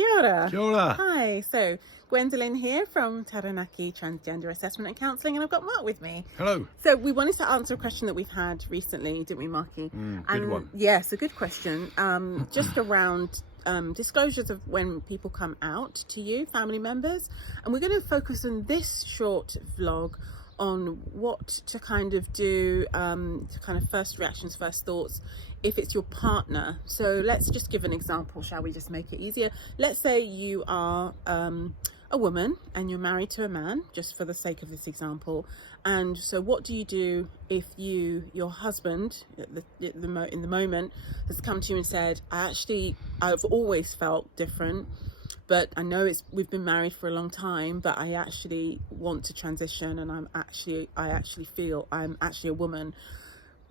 Kia ora. Kia ora. Hi, so Gwendoline here from Taranaki Transgender Assessment and Counselling, and I've got Mark with me. Hello. So we wanted to answer a question that we've had recently, didn't we, Markie? Good one. Yes, a good question. Just around disclosures of when people come out to you, family members. And we're going to focus on this short vlog on what to kind of do, to kind of first reactions, first thoughts, if it's your partner. So let's just give an example, shall we, just make it easier? Let's say you are a woman and you're married to a man, just for the sake of this example. And so what do you do if your husband in the moment has come to you and said, I've always felt different, but I know we've been married for a long time, but I actually want to transition, and I actually feel I'm actually a woman.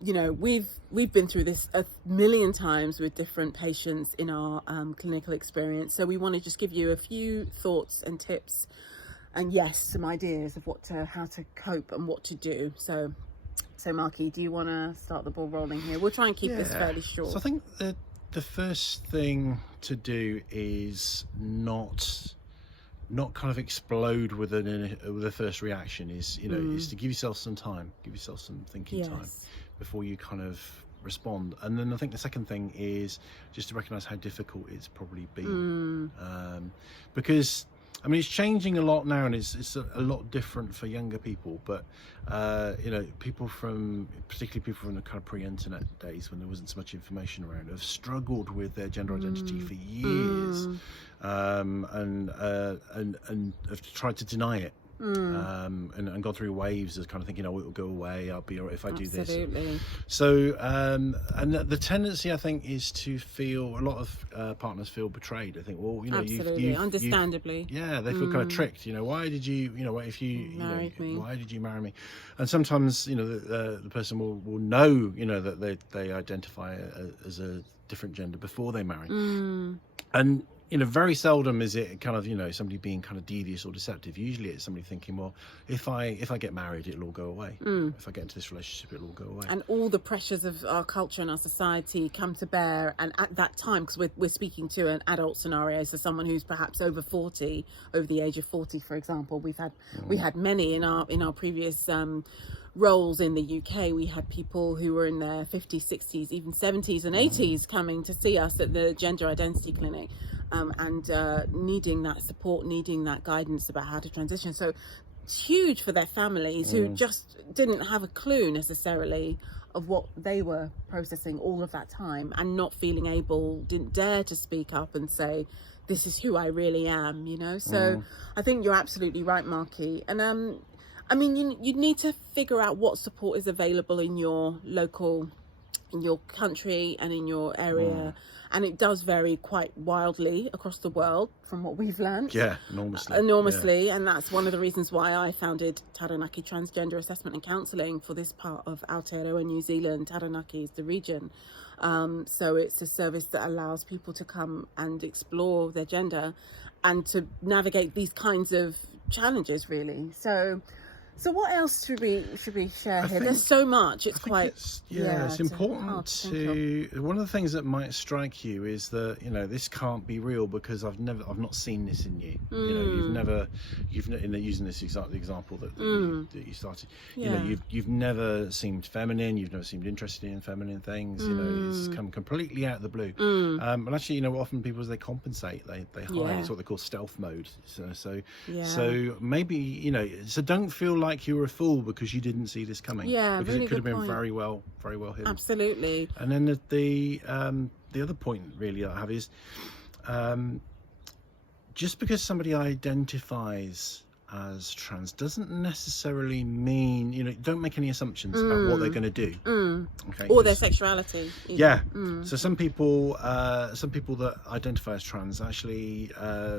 You know, we've been through this a million times with different patients in our clinical experience. So we want to just give you a few thoughts and tips, and yes, some ideas of how to cope and what to do. So Markie, do you want to start the ball rolling here? We'll try and keep this fairly short. So I think the first thing to do is not kind of explode with a first reaction. Is to give yourself some time, give yourself some thinking time before you kind of respond. And then I think the second thing is just to recognize how difficult it's probably been, because I mean, it's changing a lot now, and it's a lot different for younger people. But particularly people from the kind of pre-internet days when there wasn't so much information around, have struggled with their gender identity for years, and have tried to deny it. And gone through waves of kind of thinking, oh, it will go away, I'll be all right if I do this. So and the tendency, I think, is to feel, a lot of partners feel betrayed. I think, well, absolutely, understandably, they feel kind of tricked. Why did you, if you married me, why did you marry me? And sometimes, the person will know, that they identify as a different gender before they marry, and very seldom is it kind of, somebody being kind of devious or deceptive. Usually it's somebody thinking, well, if I get married, it'll all go away. If I get into this relationship, it'll all go away. And all the pressures of our culture and our society come to bear. And at that time, because we're speaking to an adult scenario, so someone who's perhaps over the age of 40, for example. We had many in our previous roles in the UK. We had people who were in their 50s, 60s, even 70s and 80s coming to see us at the gender identity clinic, and needing that support, needing that guidance about how to transition. So it's huge for their families who just didn't have a clue necessarily of what they were processing all of that time, and not feeling able, didn't dare to speak up and say, this is who I really am, So I think you're absolutely right, Markie. And I mean, you need to figure out what support is available in your country and in your area. And it does vary quite wildly across the world from what we've learned. Yeah, enormously. Yeah. And that's one of the reasons why I founded Taranaki Transgender Assessment and Counselling for this part of Aotearoa, New Zealand. Taranaki is the region. So it's a service that allows people to come and explore their gender and to navigate these kinds of challenges, really. So what else should we share here? There's so much. It's important to one of the things that might strike you is that this can't be real because I've not seen this in you. Using this example that you started. You've never seemed feminine. You've never seemed interested in feminine things. It's come completely out of the blue. And actually, often people, as they compensate, they hide. It's what they call stealth mode. So maybe so don't feel like you were a fool because you didn't see this coming. Because really it could have been very well hidden. Absolutely. And then the other point really I have is, just because somebody identifies as trans doesn't necessarily mean, don't make any assumptions about what they're going to do. Okay, or their sexuality even. So some people that identify as trans actually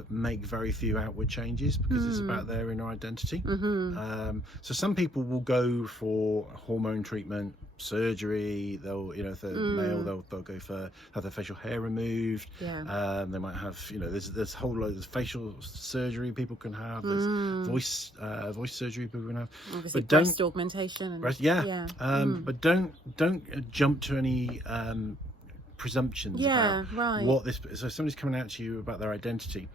make very few outward changes because it's about their inner identity. So some people will go for hormone treatment, surgery. They'll, if they're male, they'll go for have their facial hair removed. They might have, there's a whole load of facial surgery people can have. There's voice surgery people can have. Obviously, but breast augmentation. But don't jump to any presumptions Yeah, about right. what this. So if somebody's coming out to you about their identity,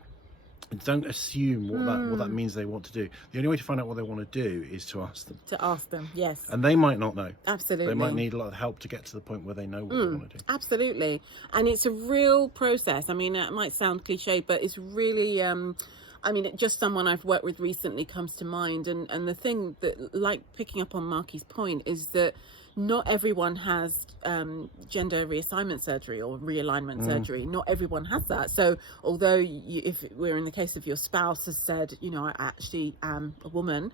don't assume what that means they want to do. The only way to find out what they want to do is to ask them. To ask them, yes. And they might not know. Absolutely. They might need a lot of help to get to the point where they know what they want to do. Absolutely. And it's a real process. I mean, it might sound cliche, but it's really, I mean, just someone I've worked with recently comes to mind. And the thing that, like picking up on Markie's point, is that not everyone has gender reassignment surgery or realignment surgery. Not everyone has that. So although if we're in the case of your spouse has said, you know, I actually am a woman,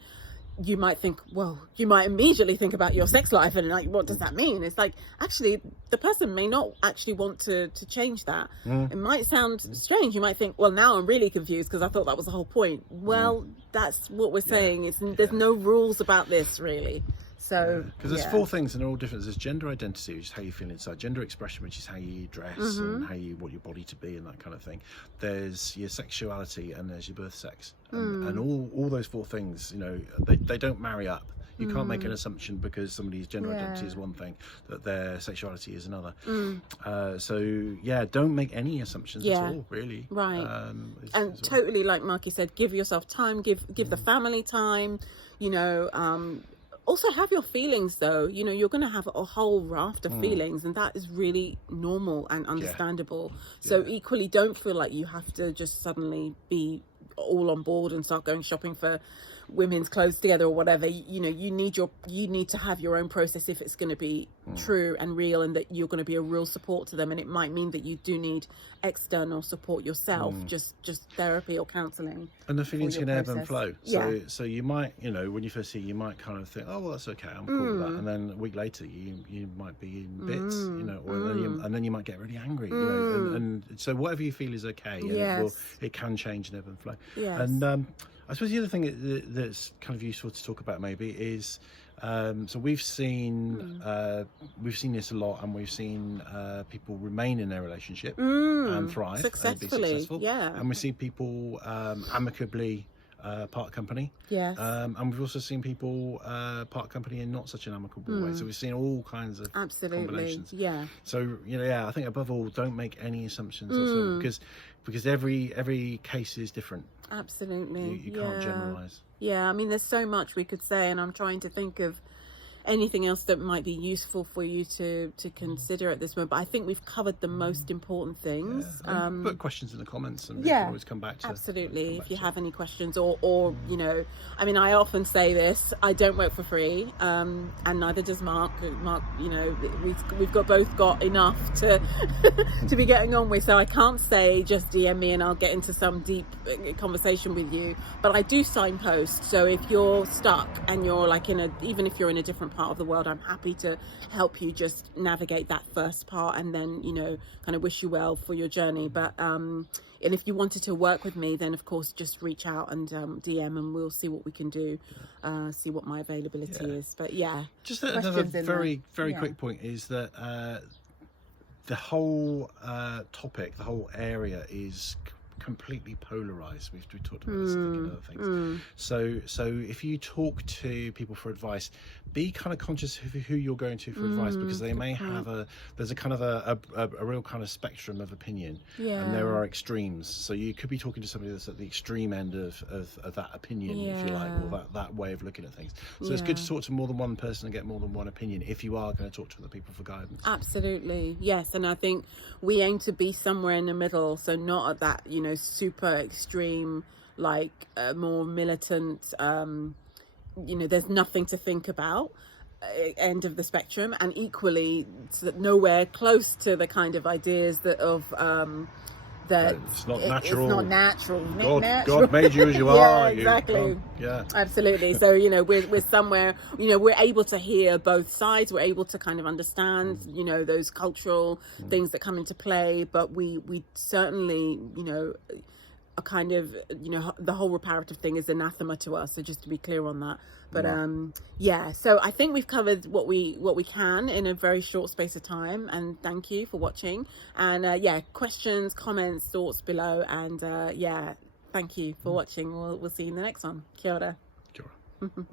you might think, well, you might immediately think about your sex life and like, what does that mean? It's like, actually, the person may not actually want to change that. It might sound strange. You might think, well, now I'm really confused because I thought that was the whole point. Well, that's what we're saying. There's no rules about this, really. So because there's 4 things and they're all different. There's gender identity, which is how you feel inside. Gender expression, which is how you dress and how you want your body to be and that kind of thing. There's your sexuality and there's your birth sex. And all those 4 things, you know, they don't marry up. You can't make an assumption because somebody's gender identity is one thing that their sexuality is another. So yeah, don't make any assumptions at all, really. Right. And totally, like Markie said, give yourself time, give the family time, you know. Also have your feelings, though. You know, you're going to have a whole raft of feelings, and that is really normal and understandable. So equally, don't feel like you have to just suddenly be all on board and start going shopping for women's clothes together or whatever. You know, you need to have your own process if it's going to be true and real, and that you're going to be a real support to them. And it might mean that you do need external support yourself, just therapy or counselling. And the feelings can ebb and flow. So you might, you know, when you first see it, you might kind of think, oh well, that's okay, I'm cool with that. And then a week later you might be in bits, you know, and then you might get really angry, you know, and so whatever you feel is okay, and it can change and ebb and flow. And I suppose the other thing that's kind of useful to talk about maybe is, so we've seen this a lot, and we've seen people remain in their relationship and thrive, successfully, and be successful. And we see people amicably part company. And we've also seen people part company in not such an amicable way. So we've seen all kinds of combinations. So you know, I think above all, don't make any assumptions whatsoever, because every case is different. Absolutely. You can't generalize. I mean, there's so much we could say, and I'm trying to think of anything else that might be useful for you to consider at this moment, but I think we've covered the most important things. Put questions in the comments, and we can always come back to absolutely if you have any questions, or you know, I mean, I often say this, I don't work for free, and neither does Mark, you know, we've both got enough to to be getting on with, so I can't say just DM me and I'll get into some deep conversation with you, but I do signpost. So if you're stuck and you're like even if you're in a different part of the world, I'm happy to help you just navigate that first part, and then, you know, kind of wish you well for your journey. But and if you wanted to work with me, then of course just reach out and DM, and we'll see what we can do, see what my availability is. But just another very quick point is that the whole topic, the whole area is completely polarized. We talked about this and other things. So if you talk to people for advice, be kind of conscious of who you're going to for advice, because they may have there's a kind of a real kind of spectrum of opinion, and there are extremes. So you could be talking to somebody that's at the extreme end of that opinion, if you like, or that way of looking at things. So it's good to talk to more than one person and get more than one opinion if you are going to talk to other people for guidance. Absolutely, yes. And I think we aim to be somewhere in the middle, so not at that, you know, super extreme, like more militant, you know, there's nothing to think about end of the spectrum, and equally nowhere close to the kind of ideas that that it's not natural. It's not natural. God made you as you are. Exactly. Absolutely. So, you know, we're somewhere, you know, we're able to hear both sides. We're able to kind of understand, you know, those cultural things that come into play. But we certainly, you know, are kind of, you know, the whole reparative thing is anathema to us. So just to be clear on that. But so I think we've covered what we can in a very short space of time, and thank you for watching. And questions, comments, thoughts below, and thank you for watching. We'll see you in the next one. Kia ora. Kia ora.